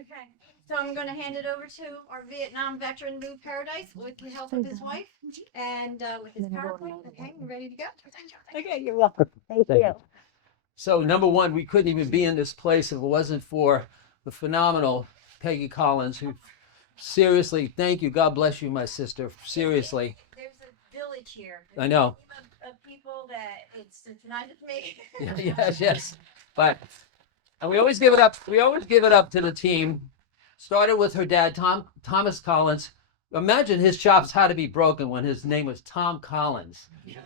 Okay, so I'm going to hand it over to our Vietnam veteran Lou Paradise with the help of his wife and with his PowerPoint. Okay, you ready to go? Okay, you're welcome. Thank you. So number one, we couldn't even be in this place if it wasn't for the phenomenal Peggy Collins, who seriously, thank you. God bless you, my sister. Seriously. There's a village here. I know. A team of people that it's not just me. Yes, yes. But and we always give it up. We always give it up to the team. Started with her dad, Thomas Collins. Imagine his chops had to be broken when his name was Tom Collins. You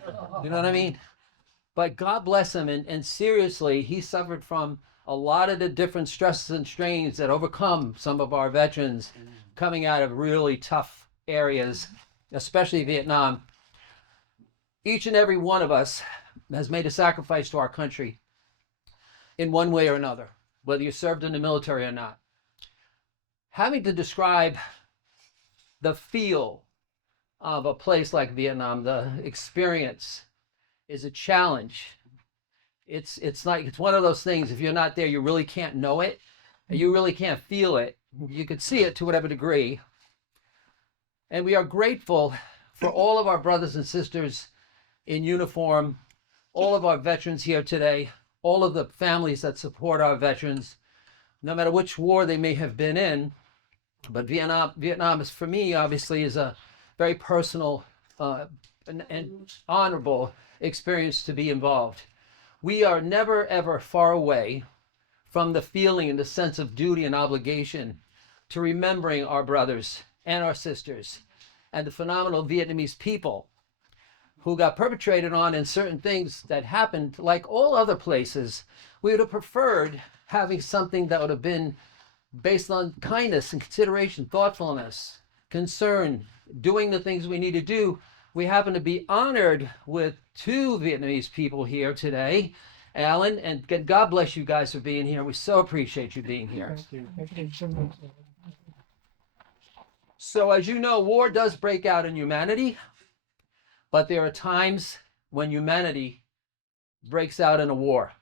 know what I mean? But God bless him. And seriously, he suffered from a lot of the different stresses and strains that overcome some of our veterans coming out of really tough areas, especially Vietnam. Each and every one of us has made a sacrifice to our country in one way or another, whether you served in the military or not. Having to describe the feel of a place like Vietnam, the experience, is a challenge. It's one of those things, if you're not there, you really can't know it, and you really can't feel it. You can see it to whatever degree. And we are grateful for all of our brothers and sisters in uniform, all of our veterans here today, all of the families that support our veterans, no matter which war they may have been in. But Vietnam is, for me, obviously, is a very personal and honorable experience to be involved. We are never, ever far away from the feeling and the sense of duty and obligation to remembering our brothers and our sisters and the phenomenal Vietnamese people who got perpetrated on, and certain things that happened. Like all other places, we would have preferred having something that would have been based on kindness and consideration, thoughtfulness, concern, doing the things we need to do. We happen to be honored with two Vietnamese people here today, Alan, and God bless you guys for being here. We so appreciate you being here. So as you know, war does break out in humanity, but there are times when humanity breaks out in a war.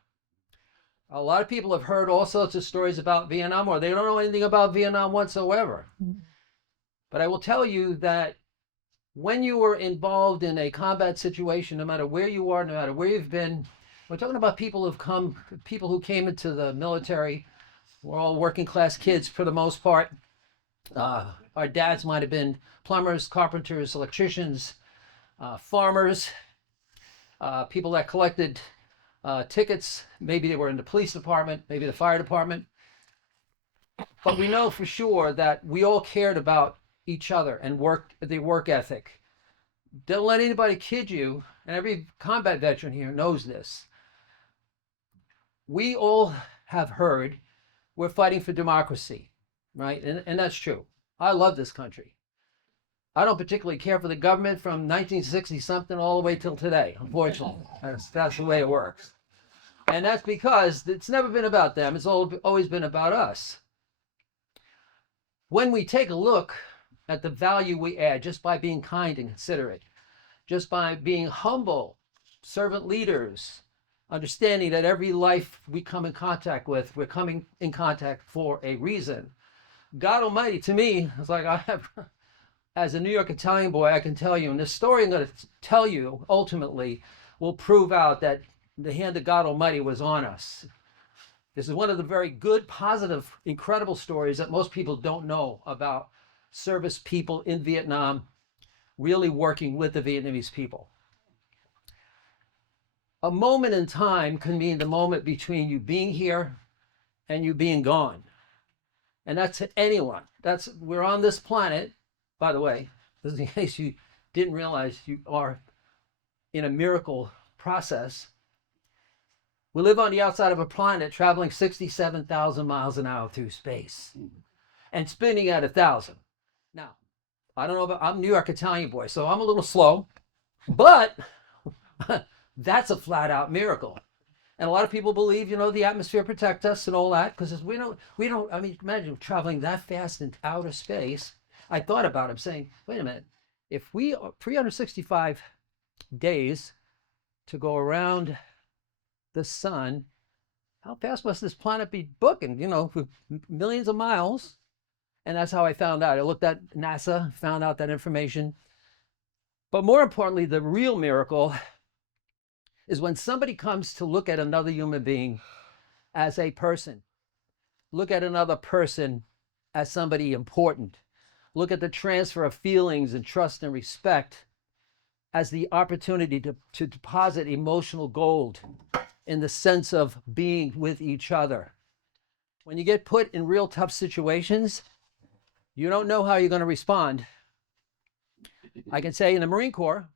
A lot of people have heard all sorts of stories about Vietnam, or they don't know anything about Vietnam whatsoever. But I will tell you that when you were involved in a combat situation, no matter where you are, no matter where you've been, we're talking about people who came into the military. We're all working class kids for the most part. Our dads might have been plumbers, carpenters, electricians, farmers, people that collected tickets.Maybe they were in the police department, maybe the fire department. But we know for sure that we all cared about each other and the work ethic. Don't let anybody kid you, and every combat veteran here knows this. We all have heard we're fighting for democracy, right? And that's true. I love this country. I don't particularly care for the government from 1960 something all the way till today, unfortunately. That's the way it works. And that's because it's never been about them. It's always been about us. When we take a look at the value we add just by being kind and considerate, just by being humble, servant leaders, understanding that every life we come in contact with, we're coming in contact for a reason. God Almighty, to me, it's like as a New York Italian boy, I can tell you, and the story I'm going to tell you ultimately will prove out that the hand of God Almighty was on us. This is one of the very good, positive, incredible stories that most people don't know about service people in Vietnam really working with the Vietnamese people. A moment in time can mean the moment between you being here and you being gone. And that's to anyone. We're on this planet, by the way, just in case you didn't realize you are in a miracle process. We live on the outside of a planet traveling 67,000 miles an hour through space and spinning at 1,000. Now, I don't know about, I'm a New York Italian boy, so I'm a little slow, but that's a flat out miracle. And a lot of people believe, the atmosphere protects us and all that, because we don't, I mean, imagine traveling that fast in outer space. I thought about it, saying, wait a minute, if we are 365 days to go around the sun how fast must this planet be booking, for millions of miles? And that's how I found out. I looked at NASA, found out that information. But more importantly, the real miracle is when somebody comes to look at another human being as a person, look at another person as somebody important, look at the transfer of feelings and trust and respect as the opportunity to deposit emotional gold in the sense of being with each other. When you get put in real tough situations, you don't know how you're going to respond. I can say in the Marine Corps,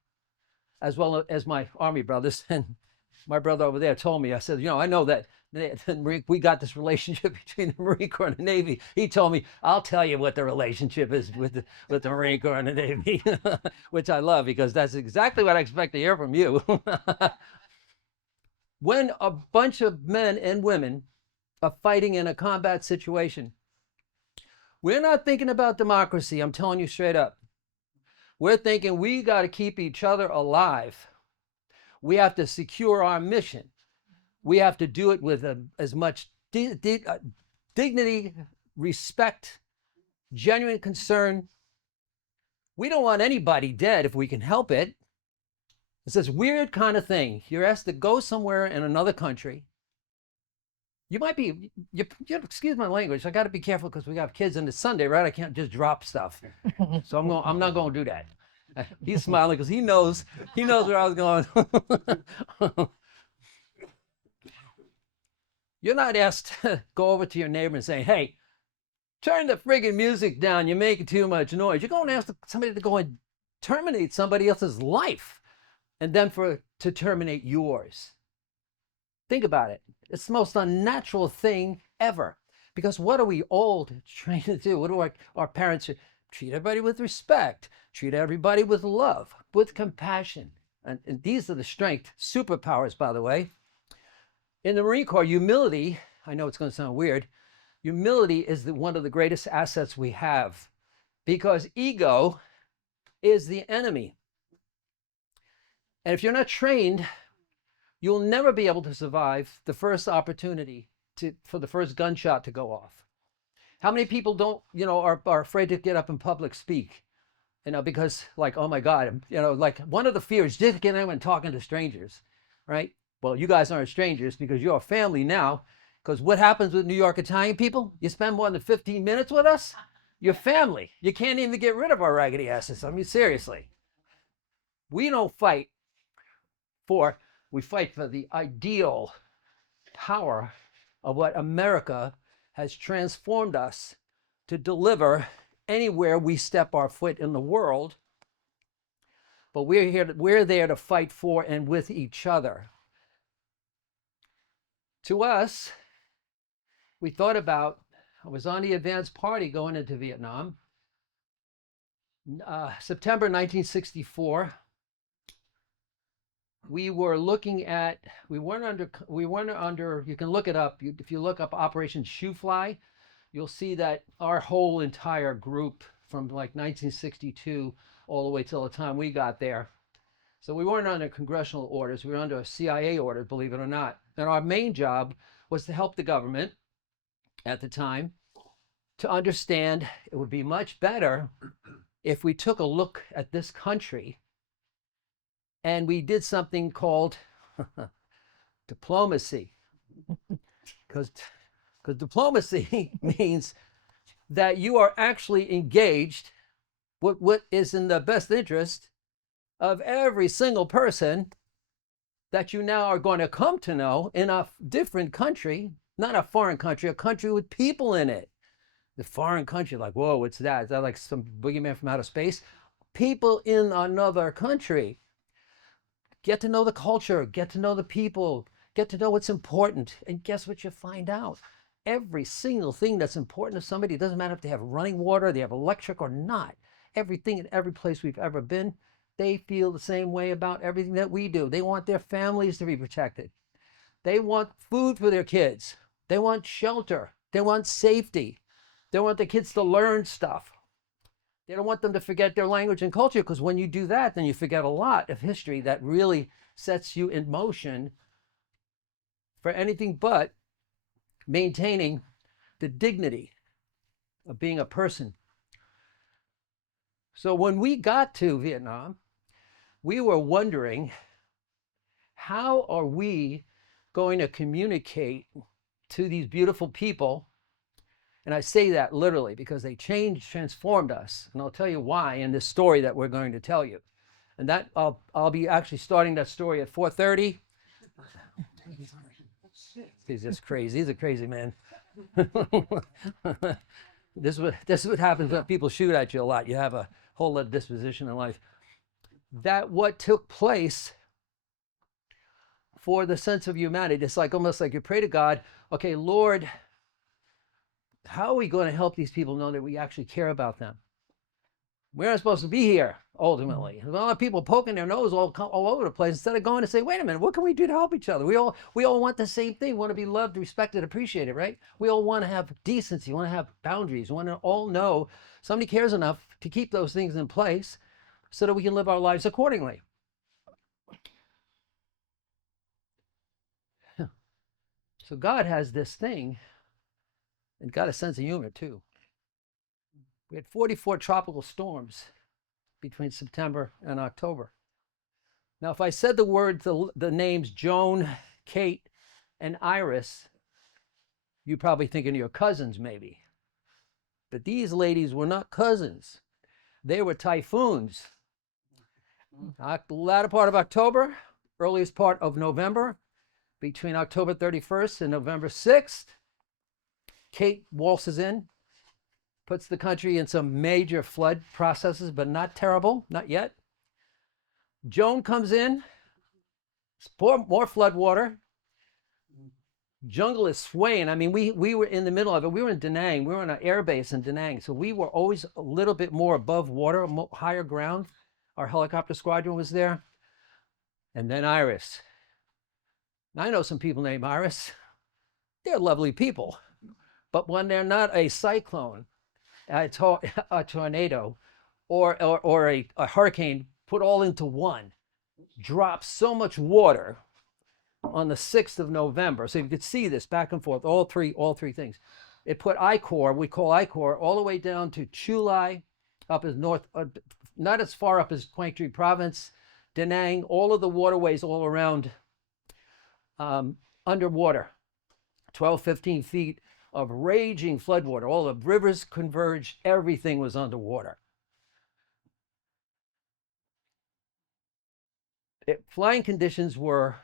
as well as my Army brothers, and my brother over there told me, I said, I know that we got this relationship between the Marine Corps and the Navy. He told me, I'll tell you what the relationship is with the Marine Corps and the Navy, which I love because that's exactly what I expect to hear from you. When a bunch of men and women are fighting in a combat situation, we're not thinking about democracy. I'm telling you straight up. We're thinking we got to keep each other alive. We have to secure our mission. We have to do it with as much dignity, respect, genuine concern. We don't want anybody dead if we can help it. It's this weird kind of thing. You're asked to go somewhere in another country. You might be, excuse my language, I got to be careful because we got kids and it's Sunday, right? I can't just drop stuff. So I'm not going to do that. He's smiling because he knows where I was going. You're not asked to go over to your neighbor and say, hey, turn the friggin' music down. You're making too much noise. You're going to ask somebody to go and terminate somebody else's life and then to terminate yours. Think about it. It's the most unnatural thing ever. Because what are we all trained to do? What do our parents do? Treat everybody with respect. Treat everybody with love, with compassion. And these are the strength superpowers, by the way. In the Marine Corps, humility, I know it's going to sound weird, humility is one of the greatest assets we have because ego is the enemy. And if you're not trained, you'll never be able to survive the first opportunity for the first gunshot to go off. How many people are afraid to get up in public speak? Because like, oh my God, like one of the fears, just getting out and talking to strangers, right? Well, you guys aren't strangers because you're a family now. Because what happens with New York Italian people? You spend more than 15 minutes with us, you're family. You can't even get rid of our raggedy asses. I mean, seriously. We fight for the ideal power of what America has transformed us to deliver anywhere we step our foot in the world. But we're there to fight for and with each other. To us, we thought about, I was on the advanced party going into Vietnam, September 1964. We were looking at, we weren't under, you can look it up. If you look up Operation Shoe Fly, you'll see that our whole entire group from like 1962 all the way till the time we got there. So we weren't under congressional orders. We were under a CIA order, believe it or not. And our main job was to help the government at the time to understand it would be much better if we took a look at this country and we did something called diplomacy. Because diplomacy means that you are actually engaged with what is in the best interest of every single person that you now are going to come to know in a different country, not a foreign country, a country with people in it. The foreign country, like, whoa, what's that? Is that like some boogeyman from outer space? People in another country. Get to know the culture, get to know the people, get to know what's important. And guess what you find out? Every single thing that's important to somebody, it doesn't matter if they have running water, they have electric or not. Everything in every place we've ever been, they feel the same way about everything that we do. They want their families to be protected. They want food for their kids. They want shelter. They want safety. They want the kids to learn stuff. They don't want them to forget their language and culture, because when you do that, then you forget a lot of history that really sets you in motion for anything but maintaining the dignity of being a person. So when we got to Vietnam, we were wondering, how are we going to communicate to these beautiful people? And I say that literally because they transformed us. And I'll tell you why in this story that we're going to tell you. And that I'll be actually starting that story at 4:30. He's just crazy. He's a crazy man. This is what happens when people shoot at you a lot. You have a whole lot of disposition in life. That what took place for the sense of humanity. It's like almost like you pray to God, okay, Lord, how are we going to help these people know that we actually care about them? We're not supposed to be here, ultimately. There's a lot of people poking their nose all over the place instead of going to say, wait a minute, what can we do to help each other? We all want the same thing. We want to be loved, respected, appreciated, right? We all want to have decency. We want to have boundaries. We want to all know somebody cares enough to keep those things in place so that we can live our lives accordingly. So God has this thing, and got a sense of humor too. We had 44 tropical storms between September and October. Now, if I said the names Joan, Kate, and Iris, you're probably thinking of your cousins maybe. But these ladies were not cousins. They were typhoons. The latter part of October, earliest part of November, between October 31st and November 6th, Kate waltzes in, puts the country in some major flood processes, but not terrible, not yet. Joan comes in, more flood water. Jungle is swaying. I mean, we were in the middle of it. We were in Da Nang. We were on an air base in Da Nang. So we were always a little bit more above water, higher ground. Our helicopter squadron was there. And then Iris. I know some people named Iris. They're lovely people. But when they're not a cyclone, a tornado, or a hurricane put all into one, drops so much water on the 6th of November. So you could see this back and forth, all three things. It put I-Corps, we call I-Corps, all the way down to Chu Lai, up as north, not as far up as Quang Tri Province, Da Nang, all of the waterways all around underwater, 12, 15 feet of raging floodwater. All the rivers converged, everything was underwater. Flying conditions were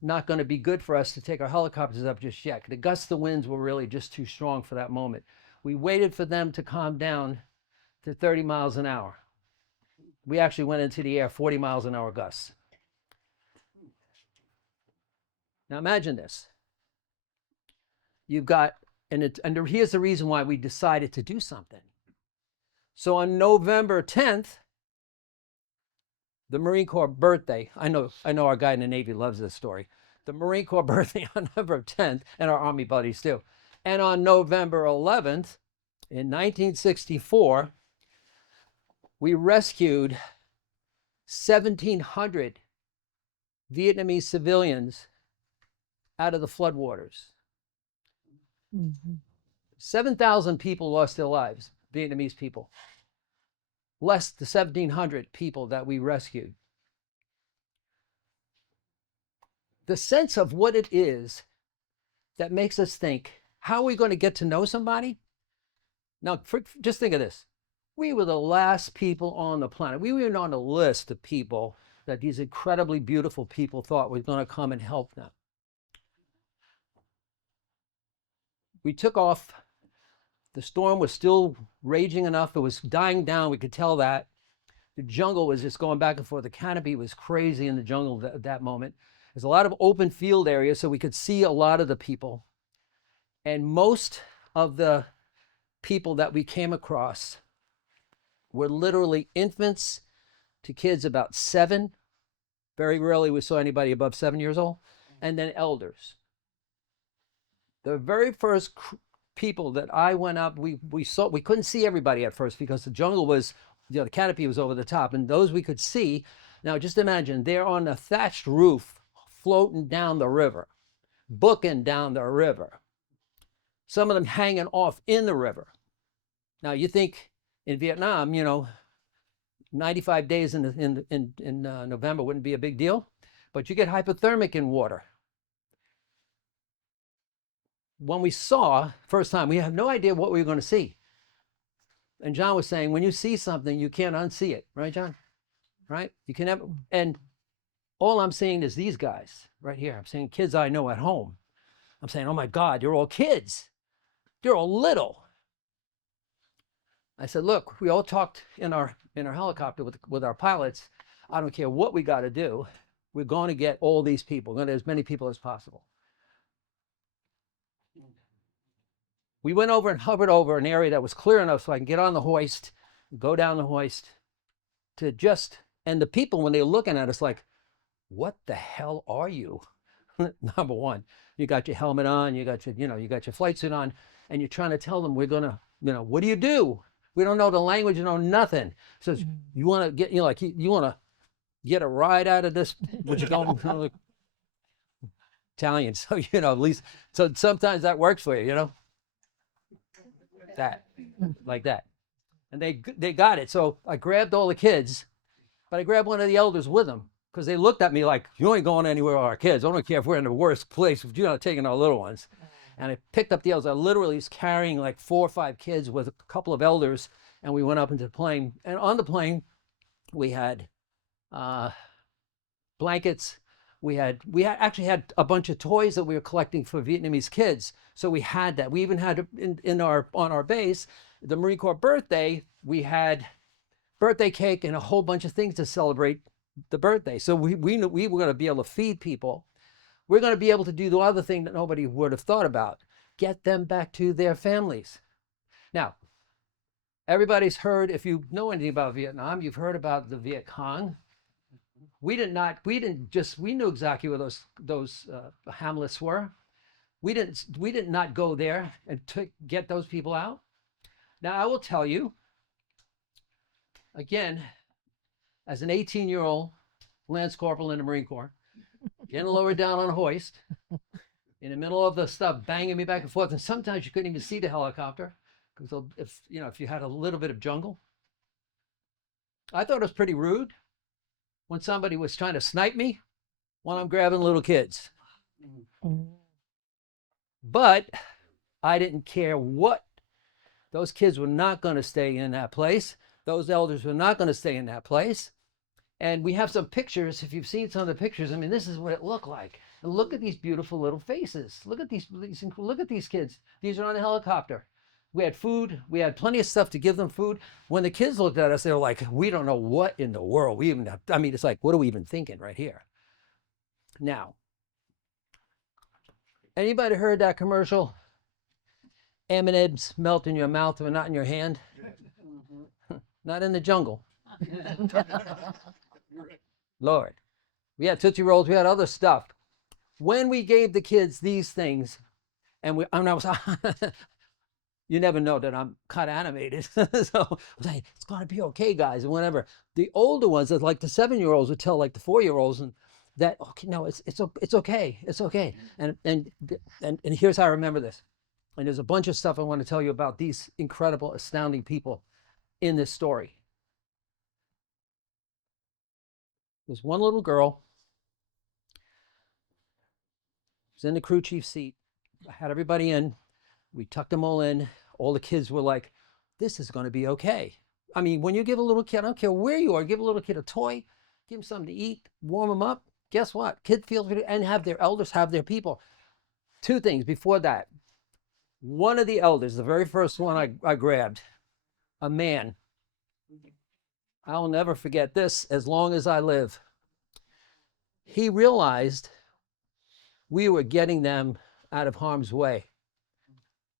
not going to be good for us to take our helicopters up just yet. The gusts of winds were really just too strong for that moment. We waited for them to calm down to 30 miles an hour. We actually went into the air 40 miles an hour gusts. Now imagine this. You've got, and here's the reason why we decided to do something. So on November 10th, the Marine Corps birthday, I know our guy in the Navy loves this story. The Marine Corps birthday on November 10th, and our Army buddies too. And on November 11th, in 1964, we rescued 1,700 Vietnamese civilians out of the floodwaters. 7,000 people lost their lives, Vietnamese people. Less the 1,700 people that we rescued. The sense of what it is that makes us think, how are we going to get to know somebody? Now, just think of this. We were the last people on the planet. We were on a list of people that these incredibly beautiful people thought were going to come and help them. We took off. The storm was still raging enough. It was dying down. We could tell that. The jungle was just going back and forth. The canopy was crazy in the jungle at that moment. There's a lot of open field areas, so we could see a lot of the people. And most of the people that we came across were literally infants to kids about 7. Very rarely we saw anybody above 7 years old. And then elders. The very first people that I went up, we couldn't see everybody at first because the jungle was, the canopy was over the top, and those we could see. Now just imagine, they're on a thatched roof floating down the river, booking down the river. some of them hanging off in the river. Now you think in Vietnam, 95 days in November wouldn't be a big deal, but you get hypothermic in water. When we saw first time, we have no idea what we were going to see. And John was saying, when you see something, you can't unsee it, right, John? Right? You can never. And all I'm seeing is these guys right here. I'm seeing kids I know at home. I'm saying, oh my God, you're all kids. You're all little. I said, look, we all talked in our helicopter with our pilots. I don't care what we got to do. We're going to get all these people. We're going to get as many people as possible. We went over and hovered over an area that was clear enough so I can get on the hoist, go down the hoist to just, and the people, when they were looking at us like, what the hell are you? Number one, you got your helmet on, you got your flight suit on, and you're trying to tell them we're going to, what do? We don't know the language, you know nothing. So you want to get, you want to get a ride out of this, would you go like Italian? So, at least, so sometimes that works for you, that, like that. And they got it. So I grabbed all the kids, but I grabbed one of the elders with them because they looked at me like, you ain't going anywhere with our kids. I don't care if we're in the worst place, if you're not taking our little ones. And I picked up the elders. I literally was carrying like 4 or 5 kids with a couple of elders, and we went up into the plane. And on the plane, we had blankets. We actually had a bunch of toys that we were collecting for Vietnamese kids. So we had that. We even had on our base, the Marine Corps birthday, we had birthday cake and a whole bunch of things to celebrate the birthday. So we knew we were going to be able to feed people. We're going to be able to do the other thing that nobody would have thought about, get them back to their families. Now, everybody's heard, if you know anything about Vietnam, you've heard about the Viet Cong. We knew exactly where those hamlets were. We did not go there and get those people out. Now, I will tell you, again, as an 18-year-old Lance Corporal in the Marine Corps, getting lowered down on a hoist, in the middle of the stuff banging me back and forth, and sometimes you couldn't even see the helicopter because if you had a little bit of jungle. I thought it was pretty rude when somebody was trying to snipe me while I'm grabbing little kids. But I didn't care what. Those kids were not going to stay in that place. Those elders were not going to stay in that place. And we have some pictures. If you've seen some of the pictures, I mean, this is what it looked like. And look at these beautiful little faces. Look at these kids. These are on the helicopter. We had food. We had plenty of stuff to give them food. When the kids looked at us, they were like, we don't know what in the world we even have. I mean, it's like, what are we even thinking right here? Now, anybody heard that commercial? M&M's melt in your mouth but not in your hand. Not in the jungle. Lord. We had Tootsie Rolls. We had other stuff. When we gave the kids these things, and I was, you never know that I'm kind of animated. So I was like, it's going to be okay, guys, and whatever. The older ones, like the 7-year-olds, would tell like the 4-year-olds, and that, okay, no, it's okay, it's okay. And here's how I remember this. And there's a bunch of stuff I want to tell you about these incredible, astounding people in this story. There's one little girl. Was in the crew chief seat. I had everybody in. We tucked them all in. All the kids were like, this is going to be okay. I mean, when you give a little kid, I don't care where you are, give a little kid a toy, give them something to eat, warm them up. Guess what? Kid feels good, and have their elders, have their people. 2 things before that. One of the elders, the very first one I grabbed, a man. I'll never forget this as long as I live. He realized we were getting them out of harm's way.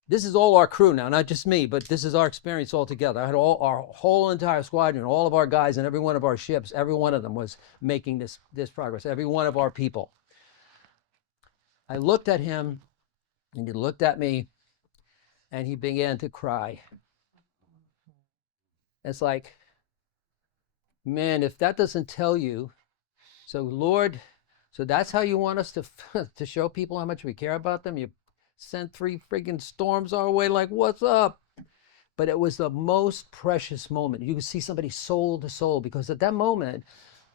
This is all our crew now, not just me, but this is our experience all together. I had our whole entire squadron, all of our guys and every one of our ships, every one of them was making this progress, every one of our people. I looked at him, and he looked at me, and he began to cry. It's like, man, if that doesn't tell you, so Lord, so that's how you want us to show people how much we care about them? You sent 3 friggin' storms our way, like, what's up? But it was the most precious moment. You could see somebody soul to soul, because at that moment,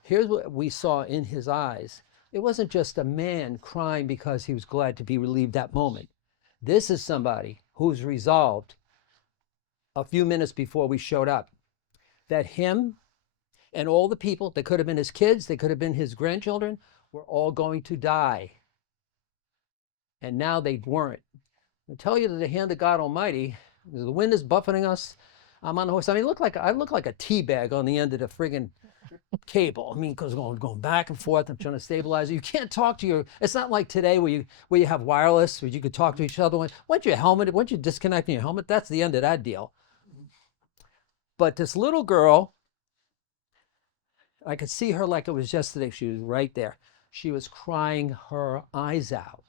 here's what we saw in his eyes. It wasn't just a man crying because he was glad to be relieved that moment. This is somebody who's resolved a few minutes before we showed up that him and all the people, they could have been his kids, they could have been his grandchildren, were all going to die. And now they weren't. I tell you that the hand of God Almighty, the wind is buffeting us. I'm on the horse. I mean, I look like a tea bag on the end of the friggin' cable. I mean, because going back and forth. I'm trying to stabilize it. You can't talk to your. It's not like today where you have wireless, where you could talk to each other. Once you disconnect your helmet, that's the end of that deal. But this little girl, I could see her like it was yesterday. She was right there. She was crying her eyes out.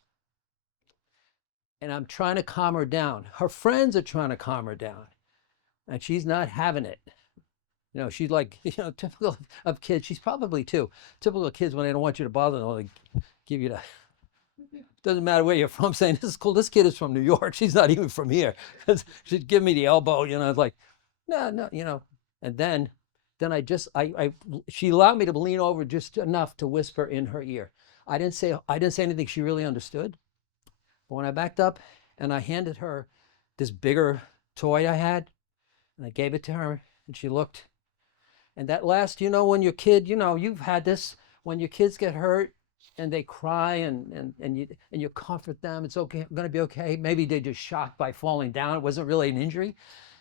And I'm trying to calm her down. Her friends are trying to calm her down. And she's not having it. You know, she's like, typical of kids. She's probably too. Typical of kids when they don't want you to bother them, they give you the, doesn't matter where you're from, saying, this is cool. This kid is from New York. She's not even from here. Because she'd give me the elbow, it's like, no. And then she allowed me to lean over just enough to whisper in her ear. I didn't say anything she really understood. But when I backed up and I handed her this bigger toy I had, and I gave it to her, and she looked. And that last, when your kid, you've had this, when your kids get hurt and they cry and you comfort them, it's okay, I'm gonna be okay. Maybe they're just shocked by falling down. It wasn't really an injury.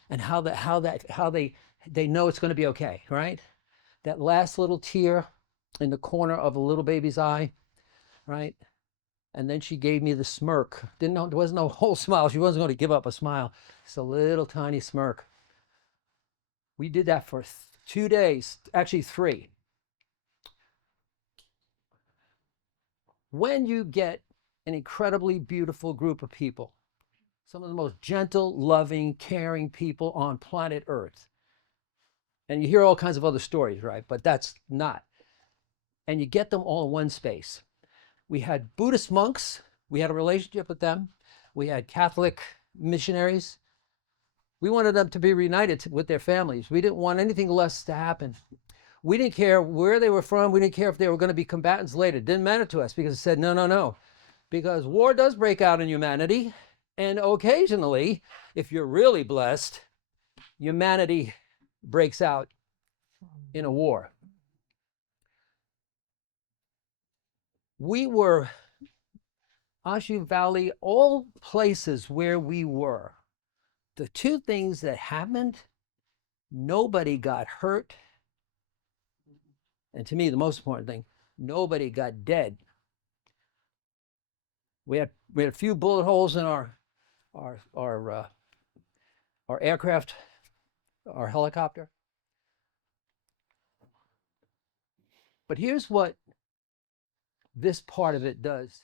And how they know it's gonna be okay, right? That last little tear in the corner of a little baby's eye, right? And then she gave me the smirk. There wasn't no whole smile. She wasn't going to give up a smile. It's a little tiny smirk. We did that for 2 days, actually 3. When you get an incredibly beautiful group of people, some of the most gentle, loving, caring people on planet Earth, and you hear all kinds of other stories, right? But that's not. And you get them all in one space. We had Buddhist monks. We had a relationship with them. We had Catholic missionaries. We wanted them to be reunited with their families. We didn't want anything less to happen. We didn't care where they were from. We didn't care if they were going to be combatants later. It didn't matter to us because it said, no. Because war does break out in humanity. And occasionally, if you're really blessed, humanity breaks out in a war. We were, Ashu Valley, all places where we were, the 2 things that happened, nobody got hurt. And to me, the most important thing, nobody got dead. We had a few bullet holes in our aircraft, our helicopter. But here's what this part of it does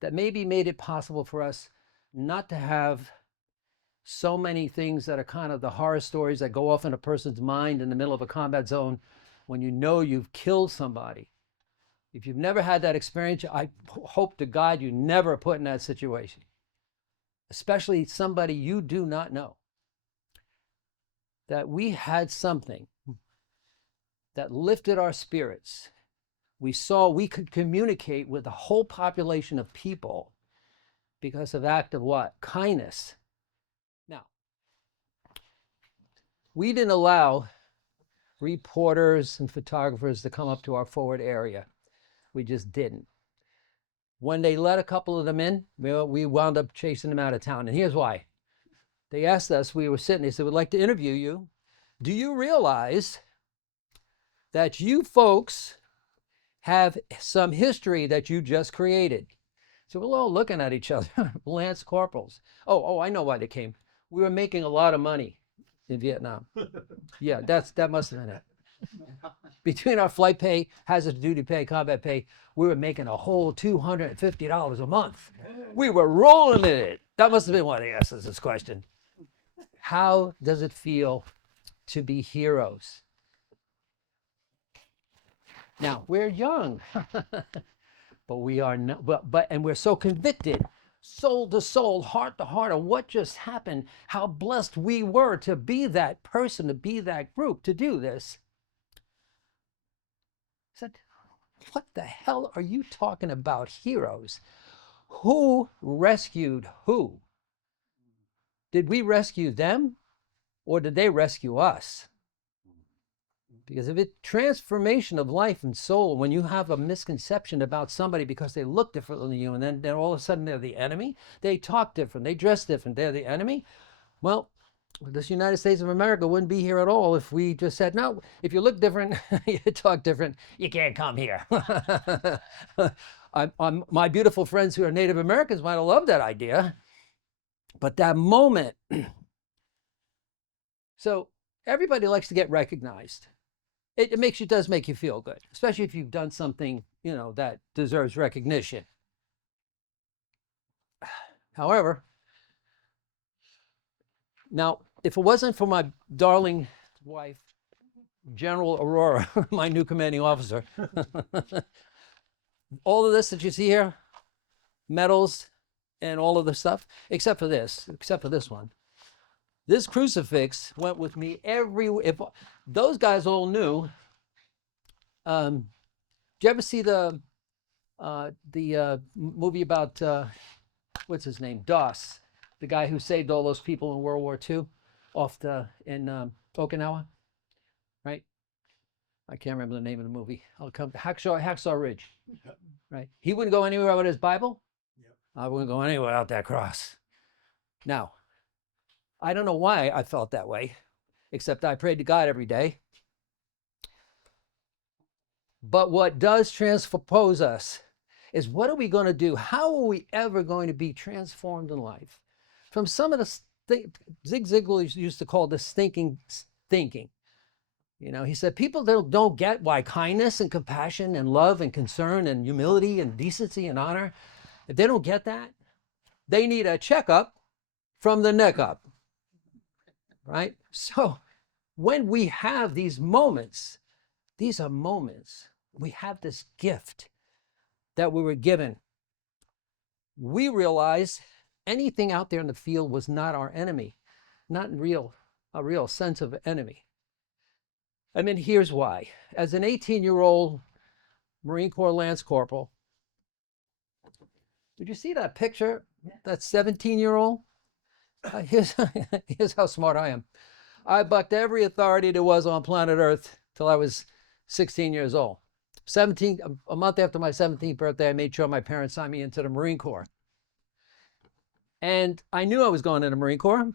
that maybe made it possible for us not to have so many things that are kind of the horror stories that go off in a person's mind in the middle of a combat zone when you've killed somebody. If you've never had that experience, I hope to God you never put in that situation, especially somebody you do not know. That we had something that lifted our spirits. We saw we could communicate with a whole population of people because of act of what? Kindness. Now, we didn't allow reporters and photographers to come up to our forward area. We just didn't. When they let a couple of them in, we wound up chasing them out of town. And here's why. They asked us, we were sitting, they said, we'd like to interview you. Do you realize that you folks have some history that you just created? So we're all looking at each other, Lance Corporals. Oh, I know why they came. We were making a lot of money in Vietnam. Yeah, that must have been it. Between our flight pay, hazard duty pay, combat pay, we were making a whole $250 a month. We were rolling in it. That must have been why they asked us this question. How does it feel to be heroes? Now, we're young, but we are not, and we're so convicted. soul to soul, heart to heart, on what just happened, how blessed we were to be that person, to be that group, to do this. I said, what the hell are you talking about, heroes? Who rescued who? Did we rescue them, or did they rescue us? Because if it's transformation of life and soul, when you have a misconception about somebody because they look different than you, and then all of a sudden they're the enemy, they talk different, they dress different, they're the enemy, well, this United States of America wouldn't be here at all if we just said, no, if you look different, you talk different, you can't come here. My beautiful friends who are Native Americans might have loved that idea, but that moment, so everybody likes to get recognized. It does make you feel good, especially if you've done something, that deserves recognition. However, now, if it wasn't for my darling wife, General Aurora, my new commanding officer, all of this that you see here, medals and all of the stuff, except for this one. This crucifix went with me if those guys all knew. Did you ever see the movie about what's his name, Doss, the guy who saved all those people in World War II in Okinawa, right? I can't remember the name of the movie. I'll come to Hacksaw Ridge, right? He wouldn't go anywhere with his Bible. Yep. I wouldn't go anywhere without that cross. Now, I don't know why I felt that way, except I prayed to God every day. But what does transpose us is, what are we going to do? How are we ever going to be transformed in life? From some of the Zig Ziglar used to call this stinking thinking. He said people don't get why kindness and compassion and love and concern and humility and decency and honor, if they don't get that, they need a checkup from the neck up. Right? So when we have these moments, these are moments. We have this gift that we were given. We realize anything out there in the field was not our enemy, not in a real sense of enemy. I mean, here's why. As an 18-year-old Marine Corps Lance Corporal, did you see that picture? That 17-year-old? Here's how smart I am. I bucked every authority there was on planet Earth till I was 16 years old. A month after my 17th birthday, I made sure my parents signed me into the Marine Corps. And I knew I was going to the Marine Corps.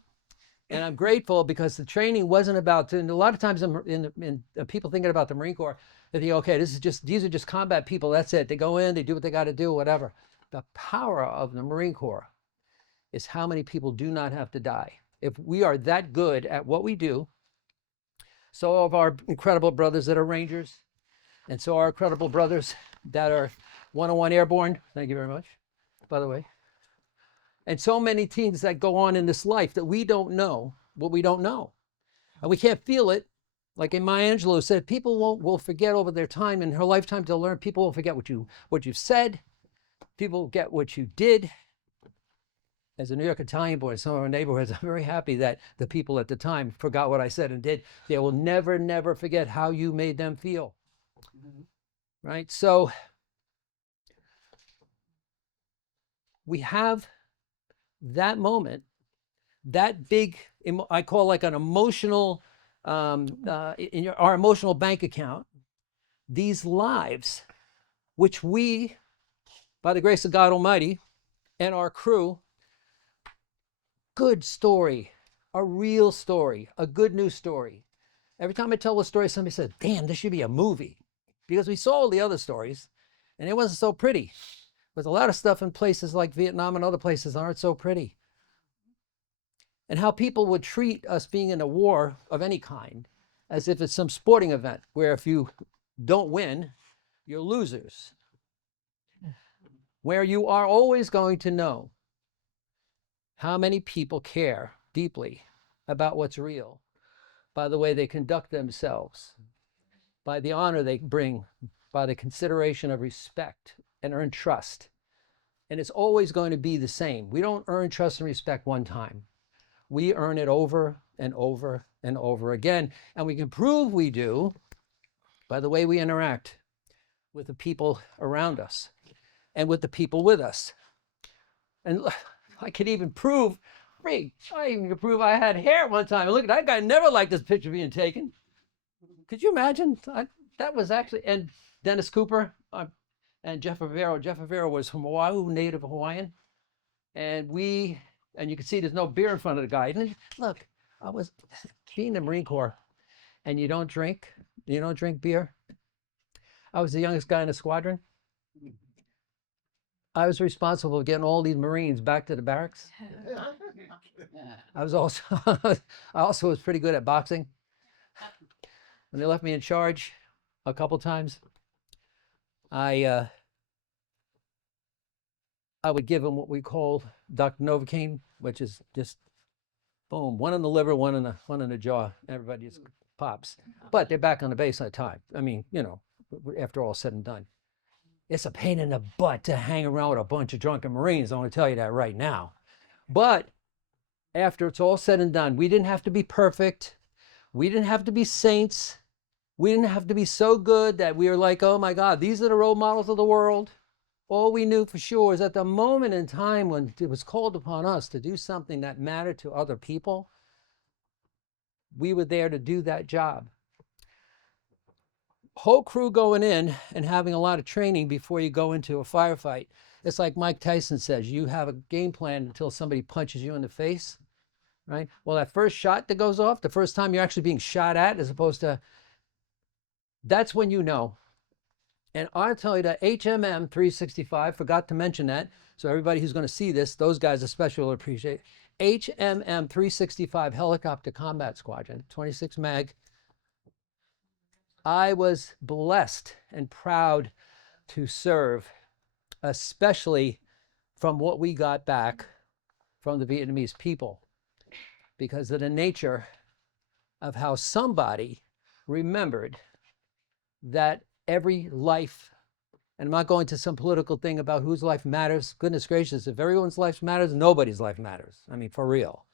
And I'm grateful because the training wasn't about, and a lot of times in people thinking about the Marine Corps, they think, okay, these are just combat people. That's it. They go in, they do what they got to do, whatever. The power of the Marine Corps is how many people do not have to die. If we are that good at what we do, so of our incredible brothers that are Rangers, and so our incredible brothers that are 101 Airborne, thank you very much, by the way, and so many things that go on in this life that we don't know what we don't know. And we can't feel it. Like Maya Angelou said, people will forget over their time, in her lifetime to learn. People will forget what you've said. People will get what you did. As a New York Italian boy in some of our neighborhoods, I'm very happy that the people at the time forgot what I said and did. They will never, never forget how you made them feel. Right? So we have that moment, that big, I call like an emotional, our emotional bank account, these lives, which we, by the grace of God Almighty and our crew, good story, a real story, a good news story. Every time I tell a story, somebody says, damn, this should be a movie. Because we saw all the other stories, and it wasn't so pretty. There's a lot of stuff in places like Vietnam and other places aren't so pretty. And how people would treat us being in a war of any kind as if it's some sporting event where if you don't win, you're losers. Where you are always going to know how many people care deeply about what's real by the way they conduct themselves, by the honor they bring, by the consideration of respect and earn trust. And it's always going to be the same. We don't earn trust and respect one time. We earn it over and over and over again. And we can prove we do by the way we interact with the people around us and with the people with us. And I could even prove, I even could prove I had hair one time. And look, that guy never liked this picture being taken. Could you imagine? That was actually, and Dennis Cooper and Jeff Rivero. Jeff Rivero was from Oahu, native Hawaiian. And you can see there's no beer in front of the guy. And look, I was being in the Marine Corps, and you don't drink beer. I was the youngest guy in the squadron. I was responsible for getting all these Marines back to the barracks. I also was pretty good at boxing. When they left me in charge a couple times, I would give them what we call Dr. Novocaine, which is just boom, one in the liver, one in the jaw. Everybody just pops. But they're back on the base at time. I mean, after all said and done. It's a pain in the butt to hang around with a bunch of drunken Marines. I'm going to tell you that right now. But after it's all said and done, we didn't have to be perfect. We didn't have to be saints. We didn't have to be so good that we were like, oh my God, these are the role models of the world. All we knew for sure is at the moment in time when it was called upon us to do something that mattered to other people, we were there to do that job. Whole crew going in and having a lot of training before you go into a firefight. It's like Mike Tyson says, you have a game plan until somebody punches you in the face, right? Well, that first shot that goes off, the first time you're actually being shot at, as opposed to, that's when you know. And I'll tell you that HMM 365, forgot to mention that, so everybody who's going to see this, those guys especially will appreciate, HMM 365 Helicopter Combat Squadron, 26 Mag. I was blessed and proud to serve, especially from what we got back from the Vietnamese people, because of the nature of how somebody remembered that every life, and I'm not going to some political thing about whose life matters. Goodness gracious, if everyone's life matters, nobody's life matters. I mean, for real.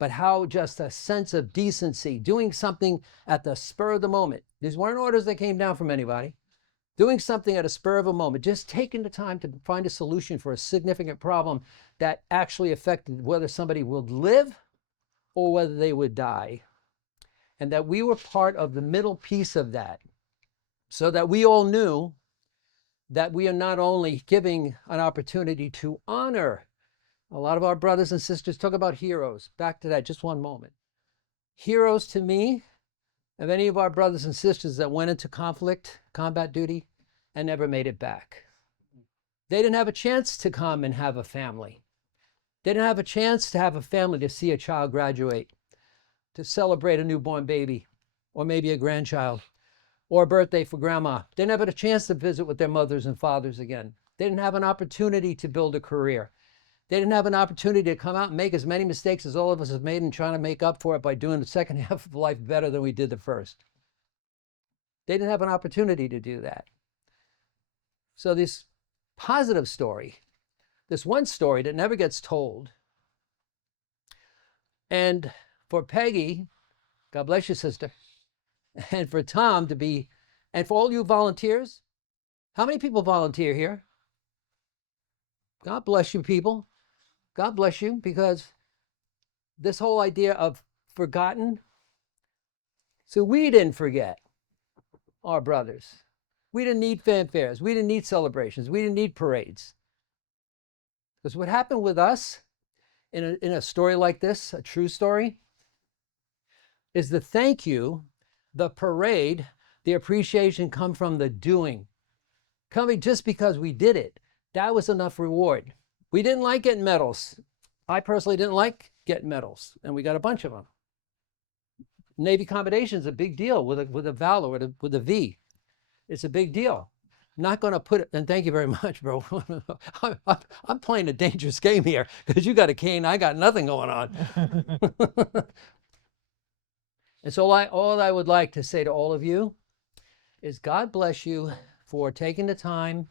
But how just a sense of decency, doing something at the spur of the moment. These weren't orders that came down from anybody. Doing something at a spur of a moment, just taking the time to find a solution for a significant problem that actually affected whether somebody would live or whether they would die. And that we were part of the middle piece of that, so that we all knew that we are not only giving an opportunity to honor a lot of our brothers and sisters. Talk about heroes. Back to that, just one moment. Heroes to me, of any of our brothers and sisters that went into conflict, combat duty, and never made it back. They didn't have a chance to come and have a family. They didn't have a chance to have a family to see a child graduate, to celebrate a newborn baby, or maybe a grandchild, or a birthday for grandma. They never had a chance to visit with their mothers and fathers again. They didn't have an opportunity to build a career. They didn't have an opportunity to come out and make as many mistakes as all of us have made and trying to make up for it by doing the second half of life better than we did the first. They didn't have an opportunity to do that. So this positive story, this one story that never gets told, and for Peggy, God bless you, sister, and for Tom to be, and for all you volunteers, how many people volunteer here? God bless you, people. God bless you, because this whole idea of forgotten, so we didn't forget our brothers. We didn't need fanfares. We didn't need celebrations. We didn't need parades. Because what happened with us in a story like this, a true story, is the thank you, the parade, the appreciation come from the doing. Coming just because we did it. That was enough reward. We didn't like getting medals. I personally didn't like getting medals, and we got a bunch of them. Navy Commendation is a big deal with a valor, with a V. It's a big deal. I'm not going to put it, and thank you very much, bro. I'm playing a dangerous game here because you got a cane, I got nothing going on. And so all I would like to say to all of you is God bless you for taking the time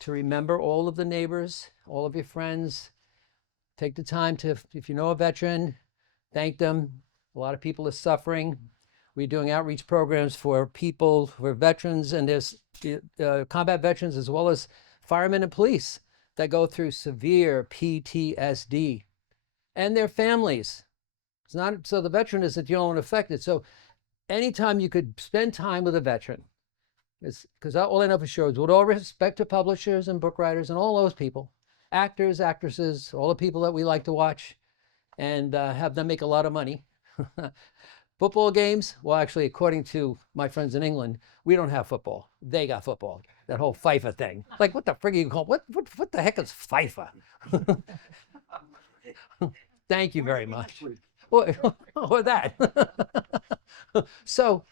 to remember all of the neighbors, all of your friends. Take the time to, if you know a veteran, thank them. A lot of people are suffering. We're doing outreach programs for people, for veterans, and there's combat veterans as well as firemen and police that go through severe PTSD and their families. It's not so the veteran isn't the only one affected. So anytime you could spend time with a veteran, because all I know for sure is with all respect to publishers and book writers and all those people, actors, actresses, all the people that we like to watch and have them make a lot of money. Football games, well, actually, according to my friends in England, we don't have football. They got football. That whole FIFA thing. Like, what the frig are you call? What the heck is FIFA? Thank you very much. Or that. So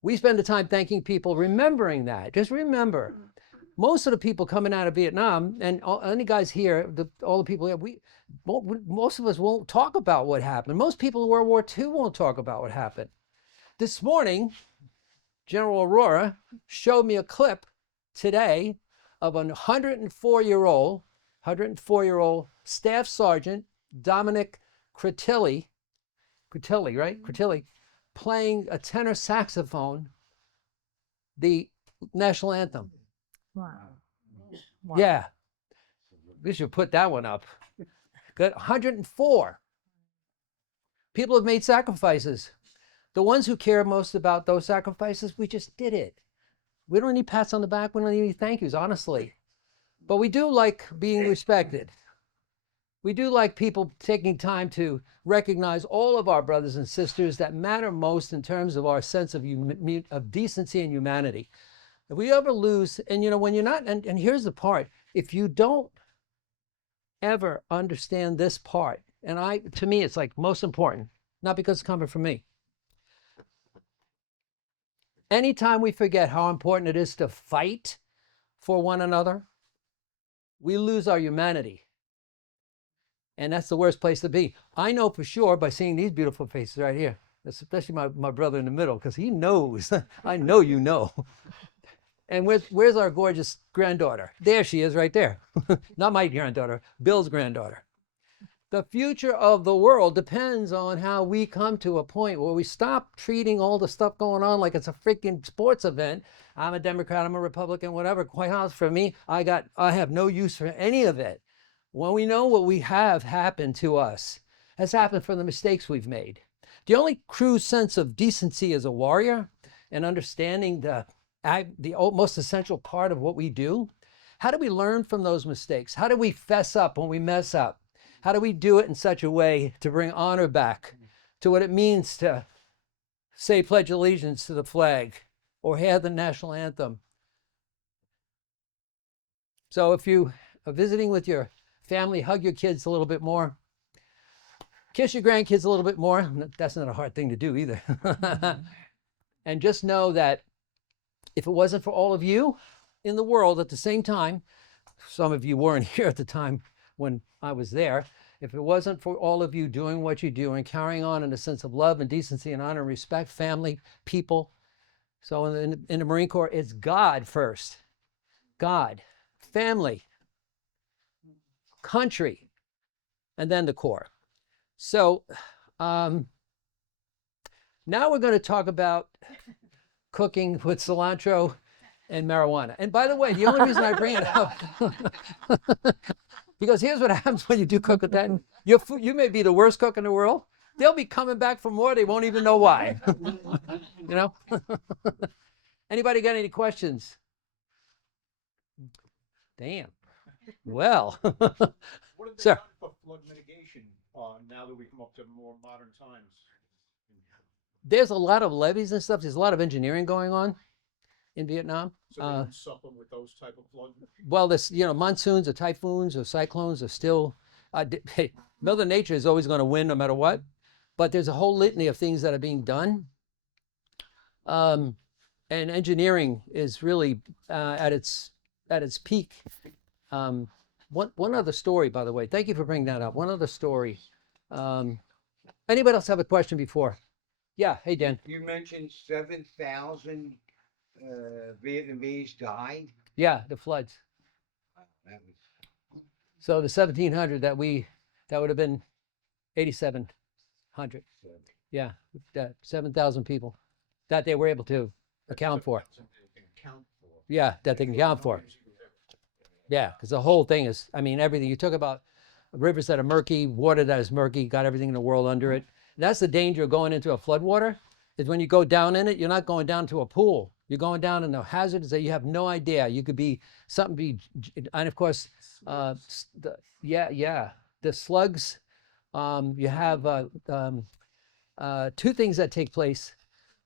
we spend the time thanking people, remembering that. Just remember, most of the people coming out of Vietnam, and any guys here, all the people here, most of us won't talk about what happened. Most people in World War II won't talk about what happened. This morning, General Aurora showed me a clip today of a 104-year-old Staff Sergeant Dominic Cretilli, right? Cretilli, playing a tenor saxophone, the national anthem. Wow. Yeah, we should put that one up. Good, 104. People have made sacrifices. The ones who care most about those sacrifices, we just did it. We don't need pats on the back. We don't need any thank yous, honestly. But we do like being respected. We do like people taking time to recognize all of our brothers and sisters that matter most in terms of our sense of decency and humanity. If we ever lose, and when you're not, and here's the part, if you don't ever understand this part, and to me, it's like most important, not because it's coming from me. Anytime we forget how important it is to fight for one another, we lose our humanity. And that's the worst place to be. I know for sure by seeing these beautiful faces right here, especially my brother in the middle, because he knows. I know you know. And where's our gorgeous granddaughter? There she is right there. Not my granddaughter, Bill's granddaughter. The future of the world depends on how we come to a point where we stop treating all the stuff going on like it's a freaking sports event. I'm a Democrat, I'm a Republican, whatever. Quite honest, for me, I have no use for any of it. When we know what we have happened to us has happened from the mistakes we've made. The only true sense of decency as a warrior and understanding the most essential part of what we do, how do we learn from those mistakes? How do we fess up when we mess up? How do we do it in such a way to bring honor back to what it means to say pledge allegiance to the flag or hear the national anthem? So if you are visiting with your family, hug your kids a little bit more. Kiss your grandkids a little bit more. That's not a hard thing to do either. And just know that if it wasn't for all of you in the world at the same time, some of you weren't here at the time when I was there, if it wasn't for all of you doing what you do and carrying on in a sense of love and decency and honor and respect, family, people. So in the Marine Corps, it's God first. God, family, country, and then the Corps. So now we're going to talk about cooking with cilantro and marijuana. And by the way, the only reason I bring it up, because here's what happens when you do cook with that. You may be the worst cook in the world. They'll be coming back for more. They won't even know why. You know? Anybody got any questions? Damn. Well. What have they Sir. done for flood mitigation now that we come up to more modern times? There's a lot of levees and stuff. There's a lot of engineering going on in Vietnam. So they don't suffer with those type of flood? Well, this, monsoons or typhoons or cyclones are still, hey, Mother Nature is always going to win no matter what. But there's a whole litany of things that are being done. And engineering is really at its peak. One other story, by the way. Thank you for bringing that up. One other story. Anybody else have a question before? Yeah. Hey, Dan. You mentioned 7,000 Vietnamese died. Yeah, the floods. So the 1700 that would have been 8,700. Yeah, 7,000 people that they were able to account for. Yeah, that they can count for. Yeah, because the whole thing is, I mean, everything you talk about, rivers that are murky, water that is murky, got everything in the world under it. That's the danger of going into a floodwater. Is when you go down in it, you're not going down to a pool. You're going down in the hazards that you have no idea. You could be and of course, the slugs. You have two things that take place.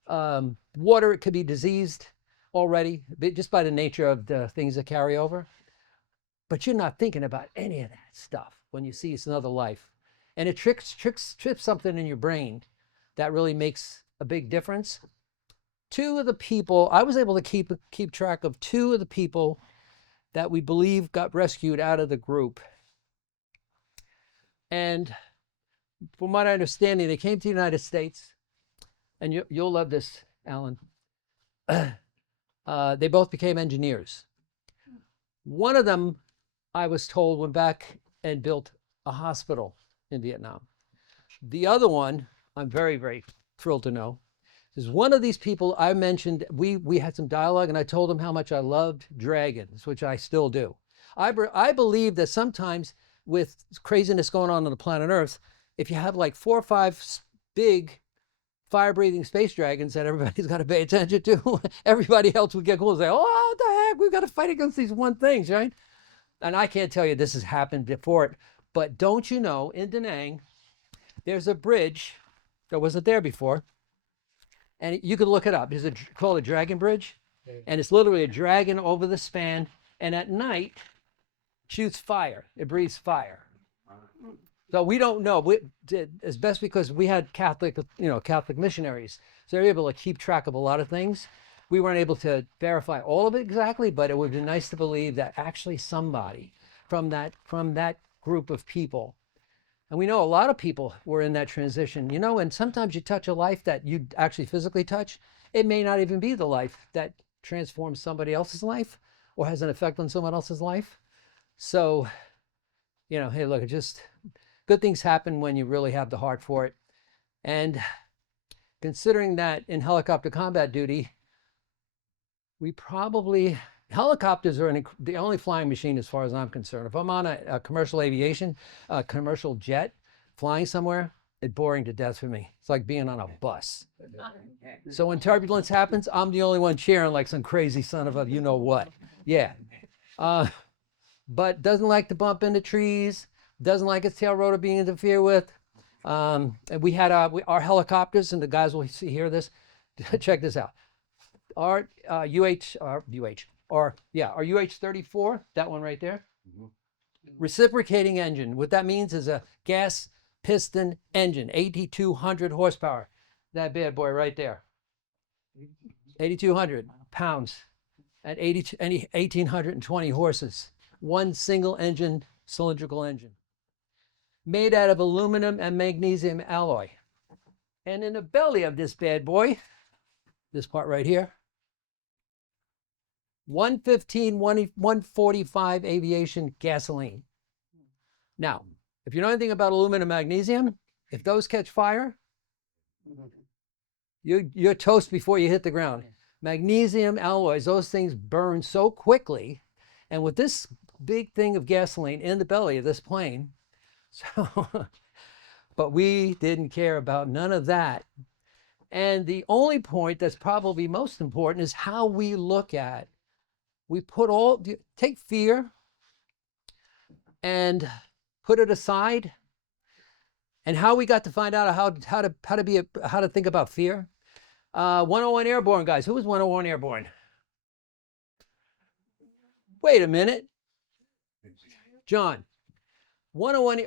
Water, it could be diseased already, just by the nature of the things that carry over. But you're not thinking about any of that stuff when you see it's another life. And it trips something in your brain that really makes a big difference. Two of the people, I was able to keep track of two of the people that we believe got rescued out of the group. And from what I understand, they came to the United States, and you'll love this, Alan. They both became engineers. One of them, I was told, went back and built a hospital in Vietnam. The other one, I'm very, very thrilled to know, is one of these people I mentioned. We had some dialogue, and I told him how much I loved dragons, which I still do. I believe that sometimes with craziness going on the planet Earth, if you have like 4 or 5 big fire-breathing space dragons that everybody's got to pay attention to, everybody else would get cool and say, oh, what the heck, we've got to fight against these one things, right? And I can't tell you this has happened before it, but don't you know, in Da Nang, there's a bridge that wasn't there before, and you could look it up. It's called a dragon bridge, and it's literally a dragon over the span, and at night, shoots fire. It breathes fire. So we don't know. It's best because we had Catholic missionaries, so they're able to keep track of a lot of things. We weren't able to verify all of it exactly, but it would be nice to believe that actually somebody from that group of people, and we know a lot of people were in that transition, and sometimes you touch a life that you actually physically touch. It may not even be the life that transforms somebody else's life or has an effect on someone else's life. So, hey, look, just good things happen when you really have the heart for it. And considering that in helicopter combat duty, helicopters are the only flying machine as far as I'm concerned. If I'm on a commercial aviation, a commercial jet, flying somewhere, it's boring to death for me. It's like being on a bus. So when turbulence happens, I'm the only one cheering like some crazy son of a you-know-what. Yeah. But doesn't like to bump into trees, doesn't like its tail rotor being interfered with. And we had our helicopters, and the guys will hear this. Check this out. Our UH-34, that one right there, reciprocating engine. What that means is a gas piston engine, 8,200 horsepower. That bad boy right there, 8,200 pounds at 1,820 horses. One single engine, cylindrical engine, made out of aluminum and magnesium alloy. And in the belly of this bad boy, this part right here, 145 aviation gasoline. Now, if you know anything about aluminum and magnesium, if those catch fire, you're toast before you hit the ground. Magnesium alloys, those things burn so quickly. And with this big thing of gasoline in the belly of this plane, but we didn't care about none of that. And the only point that's probably most important is how we look at. Take fear and put it aside. And how we got to find out how to think about fear. 101 Airborne, guys. Who was 101 Airborne? Wait a minute. John. 101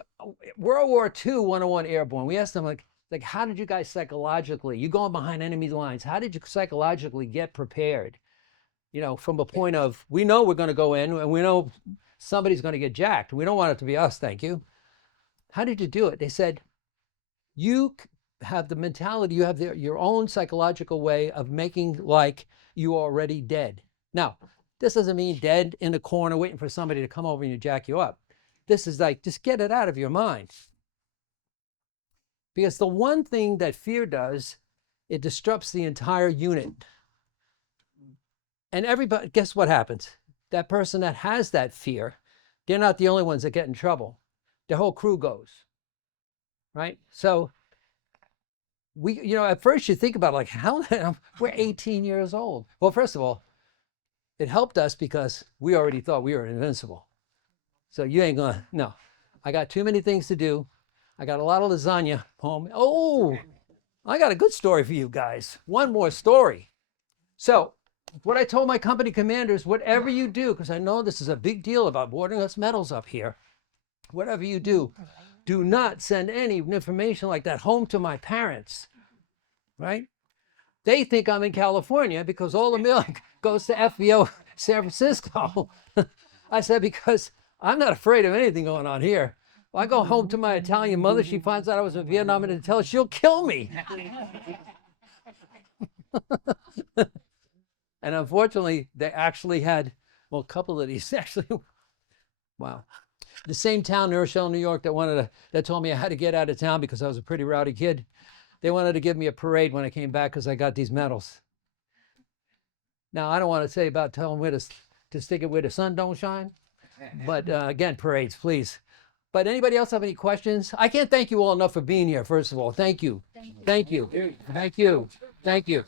World War II 101 Airborne. We asked them like how did you guys psychologically, you going behind enemy lines, how did you psychologically get prepared? From a point of, we know we're going to go in and we know somebody's going to get jacked. We don't want it to be us, thank you. How did you do it? They said, you have the mentality, you have your own psychological way of making like you already dead. Now, This doesn't mean dead in the corner waiting for somebody to come over and jack you up. This is like, just get it out of your mind. Because the one thing that fear does, it disrupts the entire unit. And everybody, guess what happens? That person that has that fear, they're not the only ones that get in trouble. The whole crew goes, right? So we, at first you think about like, how, we're 18 years old. Well, first of all, it helped us because we already thought we were invincible. So you ain't gonna, no. I got too many things to do. I got a lot of lasagna home. Oh, I got a good story for you guys. One more story. So what I told my company commanders, whatever you do, because I know this is a big deal about awarding us medals up here, whatever you do not send any information like that home to my parents, right? They think I'm in California because all the mail goes to FBO San Francisco. I said, because I'm not afraid of anything going on here. If I go home to my Italian mother, she finds out I was in Vietnam and tell her, she'll kill me. And unfortunately, they actually had, well, a couple of these actually, wow. The same town, New Rochelle, New York, that told me I had to get out of town because I was a pretty rowdy kid. They wanted to give me a parade when I came back because I got these medals. Now, I don't want to say about telling where to stick it where the sun don't shine. But again, parades, please. But anybody else have any questions? I can't thank you all enough for being here, first of all. Thank you. Thank you. Thank you. Thank you.